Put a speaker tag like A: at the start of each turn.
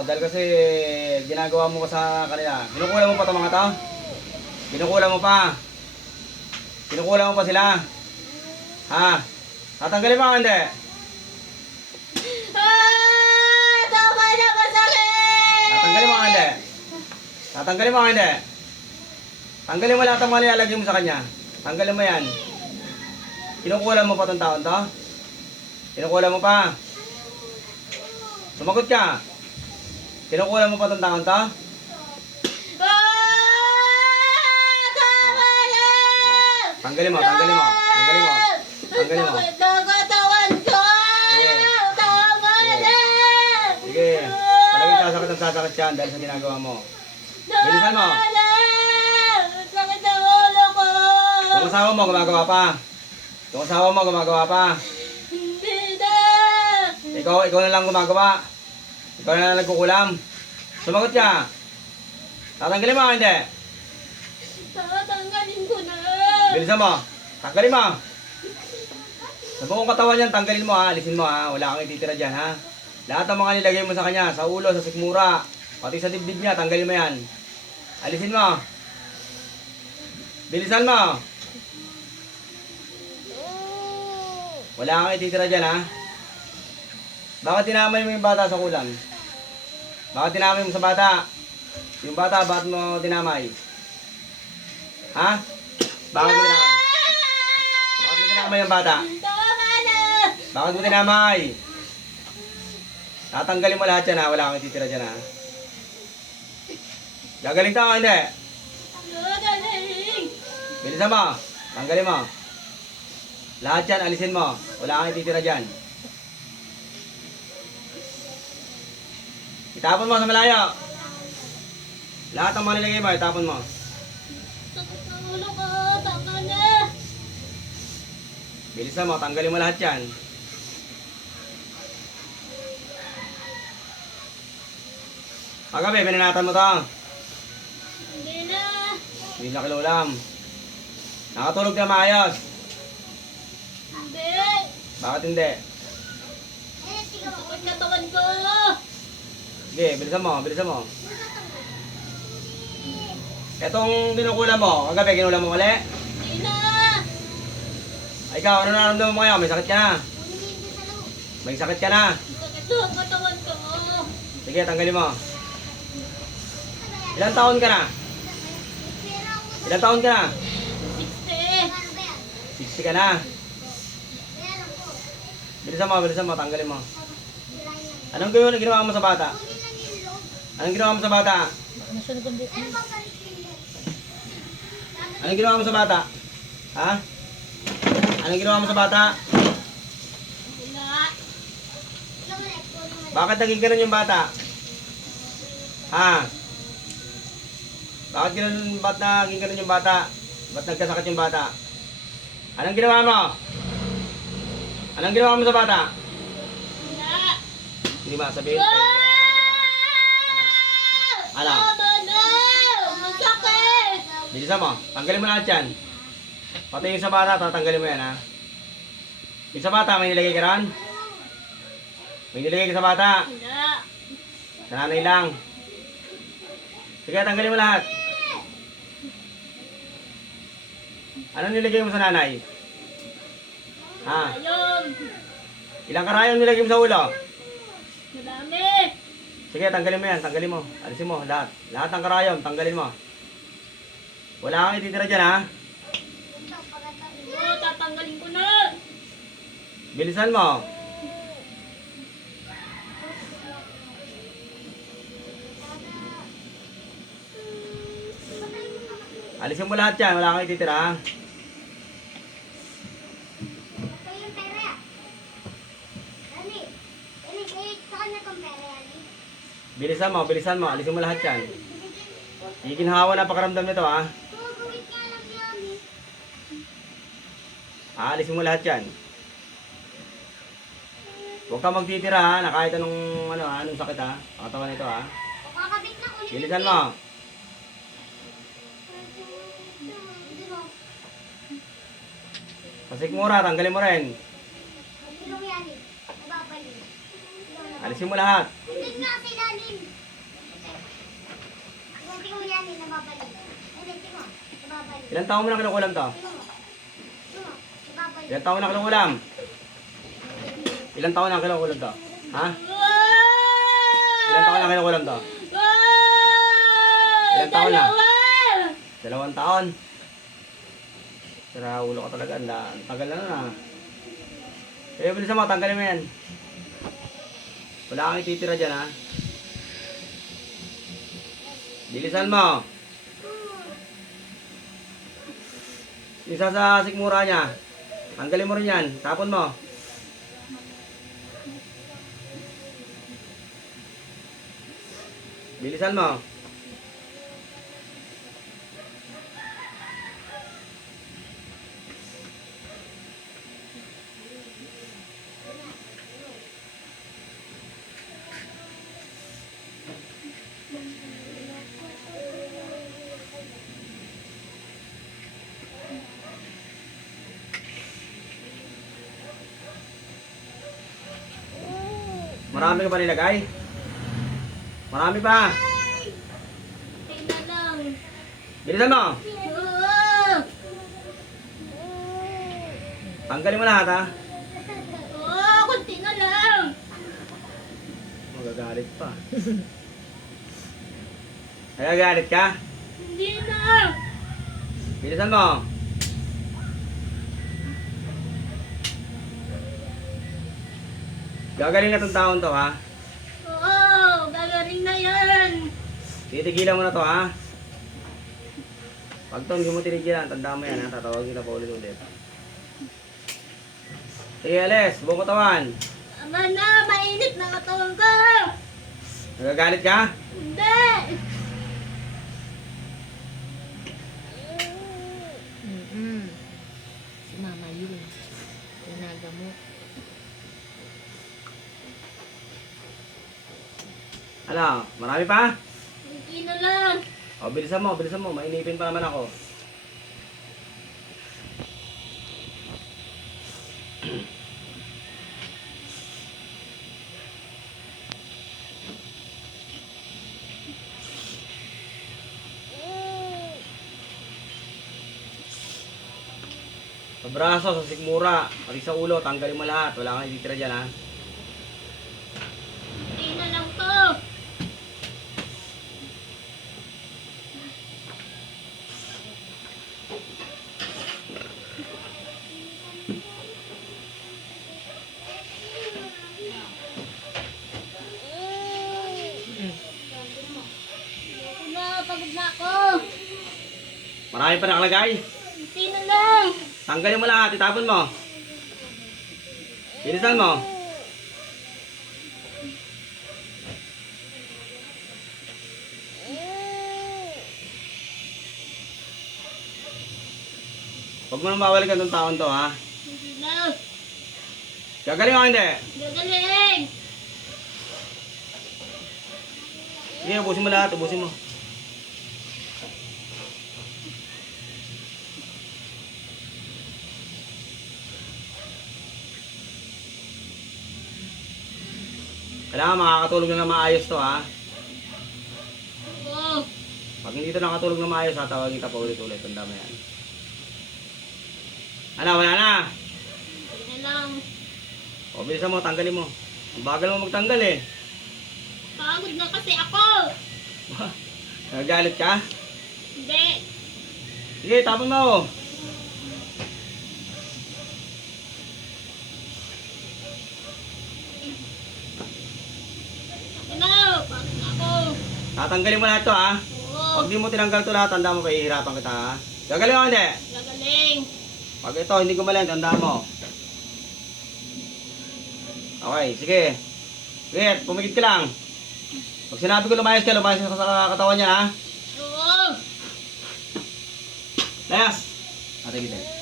A: mo. Dahil kasi ginagawa mo ko sa kanila. Kinukulang mo pa itong mga to? Kinukulang mo pa. Kinukulang mo pa sila. Ha? Tatanggalin mo hindi?
B: Ah! Tama na masakit!
A: Tatanggalin mo hindi? Tatanggalin mo hindi? Tanggalin mo lahat ng mga nilalagay mo sa kanya. Tanggalin mo yan. Kinukulang mo pa itong taon to? Kinukulang mo pa? Sumagot ka. Kinukulang mo pa itong taon to?
B: Ah!
A: Tanggalin mo, tanggalin mo, tanggalin mo. Tanggalin mo.
B: Sakit ng katawan ko! Tama na!
A: Sige. Talagang sasakit ang sasakit yan dahil sa ginagawa mo. Bilisan mo.
B: Tama na! Sakit ng ulo ko!
A: Yung asawa mo, gumagawa pa. Yung asawa mo, gumagawa pa.
B: Hindi na!
A: Ikaw, ikaw na lang gumagawa. Ikaw na nagkukulam. Sumagot ka. Tatanggalin mo hindi?
B: Tatanggalin ko na!
A: Bilisan mo. Tanggalin mo. Sa buong katawan yan, tanggalin mo ha. Alisin mo ha. Wala kang ititira dyan ha. Lahat ng mga nilagay mo sa kanya, sa ulo, sa sikmura, pati sa dibdib niya, tanggalin mo yan. Alisin mo. Bilisan mo. Wala kang ititira dyan ha. Bakit tinamay mo yung bata sa kulang? Bakit tinamay mo sa bata? Yung bata, bakit mo dinamay? Ha? Bakit mo dinamay? Bakit mo dinamay yung bata? Bakit mo dinamay? Tatanggalin mo lahat yan ha. Wala kang ititira dyan ha. Gagaling ka hindi?
B: Gagaling!
A: Bilisan mo. Tanggalin mo. Lahat yan, alisin mo. Wala kang ititira dyan. Itapon mo sa malayo. Lahat ng mga nilagay mo, itapon mo.
B: Sakit ng ulo ko! Tama na!
A: Bilisan mo, tanggalin mo lahat yan. Kagabi, pinanatan mo to.
B: Hindi na!
A: Hindi na kilulam. Nakatulog ka maayos.
B: Hindi!
A: Bakit hindi?
B: Sakit katawan ko!
A: Sige, bilisan mo, bilisan mo. Etong kinukulam mo, kagabi kinulam mo mali.
B: Hindi na!
A: Ay, ikaw, ano nararamdaman mo ngayon? May sakit ka na. May sakit ka na.
B: Sakit ng katawan ko!
A: Sige, tanggalin mo. Ilang taon ka na? Ilang taon ka na?
B: 60!
A: 60 ka na. Bilisan mo, bilisan mo, tanggalin mo. Anong gawin ginawa mo sa bata? Anong ginawa mo sa bata? Anong ginawa mo sa bata? Ha? Anong ginawa mo sa bata?
B: Wala!
A: Bakit naging ganun yung bata? Ha? Bakit ganun, ba't naging ganun yung bata? Ba't nagkasakit yung bata? Anong ginawa mo? Anong ginawa mo sa bata?
B: Wala!
A: Hindi masabihin. Pahihirapan kita. Ano? Ano?
B: Masakit!
A: Bilisan mo. Tanggalin mo lahat yan. Pati yung sa bata, tatanggalin mo yan ha. Yung sa bata, may nilagay ka ron? May nilagay ka sa bata. Sa nanay lang. Sige, tanggalin mo lahat. Anong nilagay mo sa nanay? Ha? Ilang karayom nilagay mo sa ulo?
B: Madami!
A: Sige, tanggalin mo yan. Tanggalin mo. Alisin mo. Lahat. Lahat ng karayom, tanggalin mo. Wala kang ititira dyan, ha?
B: Oo, tatanggalin ko na!
A: Bilisan mo. Alisin mo lahat yan. Wala kang ititira, ha? Bilisan mo, bilisan mo. Alisin mo lahat yan. Iginhawa na pakaramdam nito, ha? Aalisin mo lahat yan. Huwag ka magtitira ha, na kahit anong, ano, ha, anong sakit ha. Ang katawan nito ha. Bilisan mo. Sa sikmura, tanggalin mo rin. Alisin mo lahat.
C: Hindi nga sila din. Tingnan mo yan, yung nababalik. Ayun, tingnan mo. Nababalik.
A: Ilan taon mo na kinukulam to?
C: Mo. Mo.
A: Ilan taon na kinukulam? Ilan taon na kinukulam to? Ha? Ilan taon na kinukulam to? Ilan taon na? Dalawang taon. Sira ulo ka talaga. Ang tagal na ah. Eh, bilisan mo. Tanggalin mo yan. Wala kang ititira dyan ha. Bilisan mo. Isa sa sikmura niya. Tanggalin mo rin yan. Tapon mo. Bilisan mo. Marami ka pa nilagay? Marami pa. Bilisan mo. Tanggalin mo lahat ha.
B: Oo, kunti na lang.
A: Magagalit pa. Nagagalit ka?
B: Hindi na.
A: Bilisan mo. Gagaling na tong taon to ha.
B: Oo, gagaling na yan.
A: Titigilan mo na to ha. Pag to hindi mo tinigilan, tanda mo yan ha. Tatawagin na pa ulit-ulit. Sige, alis. Buong katawan.
B: Tama na, mainit na katawan ko.
A: Nagagalit ka?
B: Hindi.
D: Mm-mm. Si mama yun. Ginagamot.
A: Ano? Marami pa?
B: Kunti na lang.
A: O, bilisan mo, bilisan mo. Mainipin pa naman ako. Sa braso, sa sikmura, pati sa ulo, tanggalin mo lahat. Wala kang ititira dyan, ha?
B: Kunti na lang to.
D: Mm.
B: Ako na, pagod na ako.
A: Marami pa nakalagay.
B: Kunti na lang.
A: Tanggalin mo lahat, itapon mo. Bilisan mo. Huwag mo nang mawalikan tong taon to, ha?
B: Hindi na.
A: Gagaling o hindi?
B: Gagaling.
A: Sige, ubusin mo lahat, ubusin mo. Kailangan makakatulog na na maayos to, ha? Pag hindi to nakatulog na maayos, ha, tawagin ka pa ulit-ulit. Tanda mo yan. Ano, wala na.
B: Na lang.
A: O, bilisan mo, tanggalin mo. Ang bagal mo magtanggal eh.
B: Pagod na kasi ako.
A: Nagagalit ka?
B: Hindi.
A: Sige, tapon mo.
B: Ano? Pagod na ako.
A: Tatanggalin mo lahat to ha.
B: Oo.
A: Pag di mo tinanggal to lahat, tanda mo, pahihirapan kita ha. Gagaling mo hindi.
B: Gagaling.
A: Pag ito, hindi ko malang, tanda mo. Okay, sige. Sige, pumikit ka lang. Pag sinabi ko lumayas ka, lumayas ka sa katawan niya ha.
B: Oo.
A: Layas! Ate, gilid.